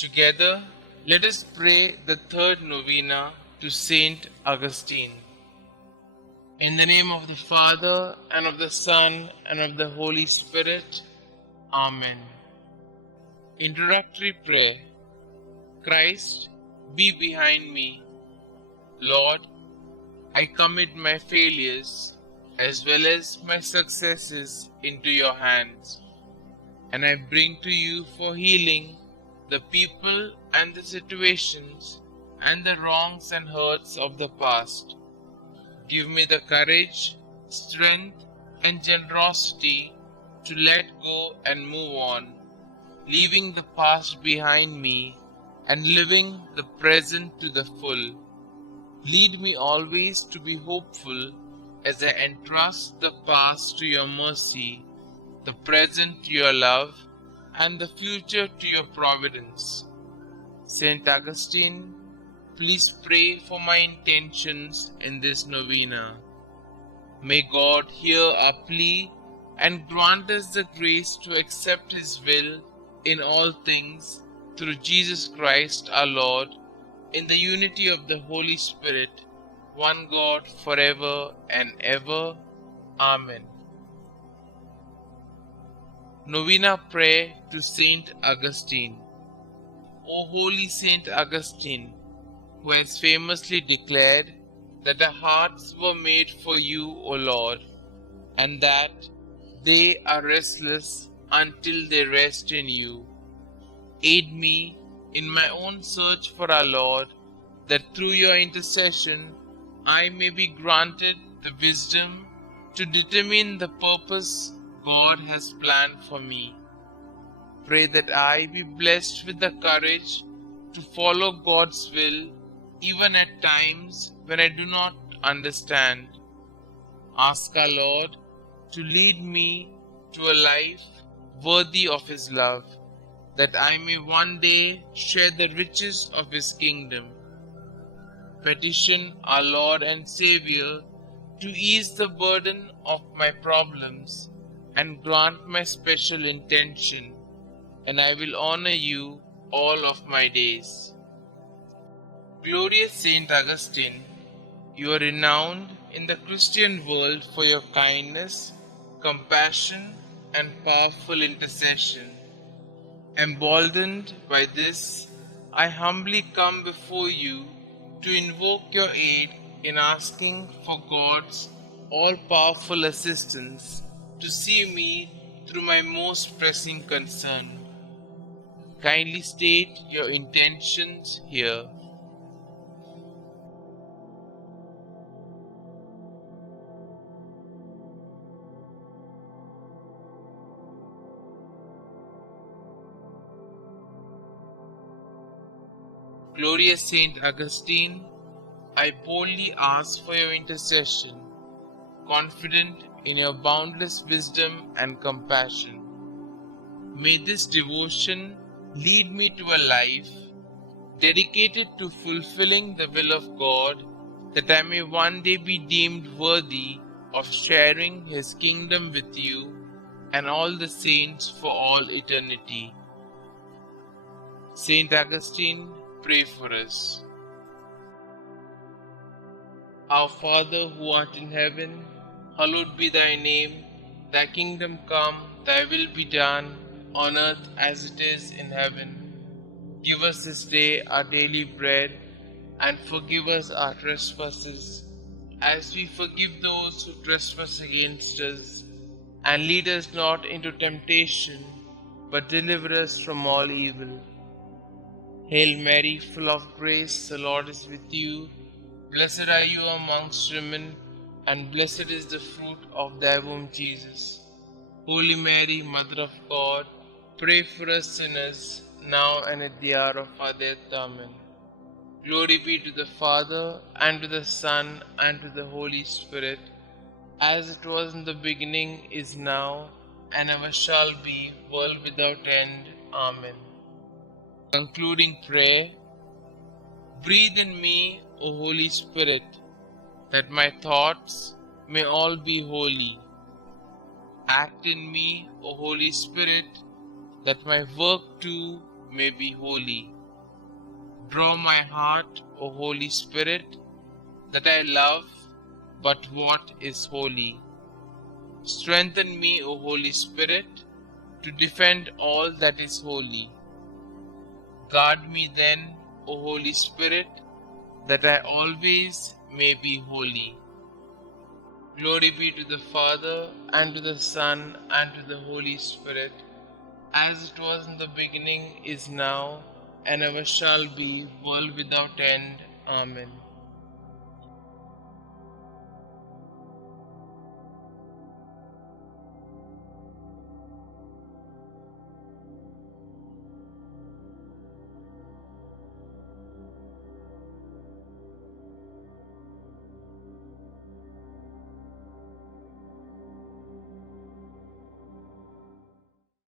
Together, let us pray the third novena to St Augustine. In the name of the Father, and of the Son, and of the Holy Spirit. Amen. Introductory Prayer. Christ, be behind me. Lord, I commit my failures as well as my successes into your hands, and I bring to you for healing the people and the situations and the wrongs and hurts of the past. Give me the courage, strength, and generosity to let go and move on, leaving the past behind me and living the present to the full. Lead me always to be hopeful as I entrust the past to your mercy, the present to your love, and the future to your providence. St. Augustine, please pray for my intentions in this novena. May God hear our plea and grant us the grace to accept His will in all things through Jesus Christ our Lord, in the unity of the Holy Spirit, one God forever and ever. Amen. Novena Prayer to St Augustine. O holy St Augustine, who has famously declared that our hearts were made for you, O Lord, and that they are restless until they rest in you. Aid me in my own search for our Lord, that through your intercession I may be granted the wisdom to determine the purpose God has planned for me. Pray that I be blessed with the courage to follow God's will even at times when I do not understand. Ask our Lord to lead me to a life worthy of His love, that I may one day share the riches of His kingdom. Petition our Lord and Xavier to ease the burden of my problems and grant my special intention, and I will honor you all of my days. Glorious Saint Augustine, you are renowned in the Christian world for your kindness, compassion, and powerful intercession. Emboldened by this, I humbly come before you to invoke your aid in asking for God's all-powerful assistance to see me through my most pressing concern. Kindly state your intentions here. Glorious Saint Augustine, I boldly ask for your intercession, confident in your boundless wisdom and compassion. May this devotion lead me to a life dedicated to fulfilling the will of God, that I may one day be deemed worthy of sharing His kingdom with you and all the saints for all eternity. Saint Augustine, pray for us. Our Father who art in heaven, hallowed be thy name. Thy kingdom come, thy will be done, on earth as it is in heaven. Give us this day our daily bread, and forgive us our trespasses, as we forgive those who trespass against us. And lead us not into temptation, but deliver us from all evil. Hail Mary, full of grace, the Lord is with you. Blessed are you amongst women, and blessed is the fruit of thy womb, Jesus. Holy Mary, Mother of God, pray for us sinners, now and at the hour of our death. Amen. Glory be to the Father, and to the Son, and to the Holy Spirit, as it was in the beginning, is now, and ever shall be, world without end. Amen. Concluding prayer. Breathe in me, O Holy Spirit, that my thoughts may all be holy. Act in me, O Holy Spirit, that my work too may be holy. Draw my heart, O Holy Spirit, that I love but what is holy. Strengthen me, O Holy Spirit, to defend all that is holy. Guard me then, O Holy Spirit, that I always may be holy. Glory be to the Father, and to the Son, and to the Holy Spirit, as it was in the beginning, is now, and ever shall be, world without end. Amen.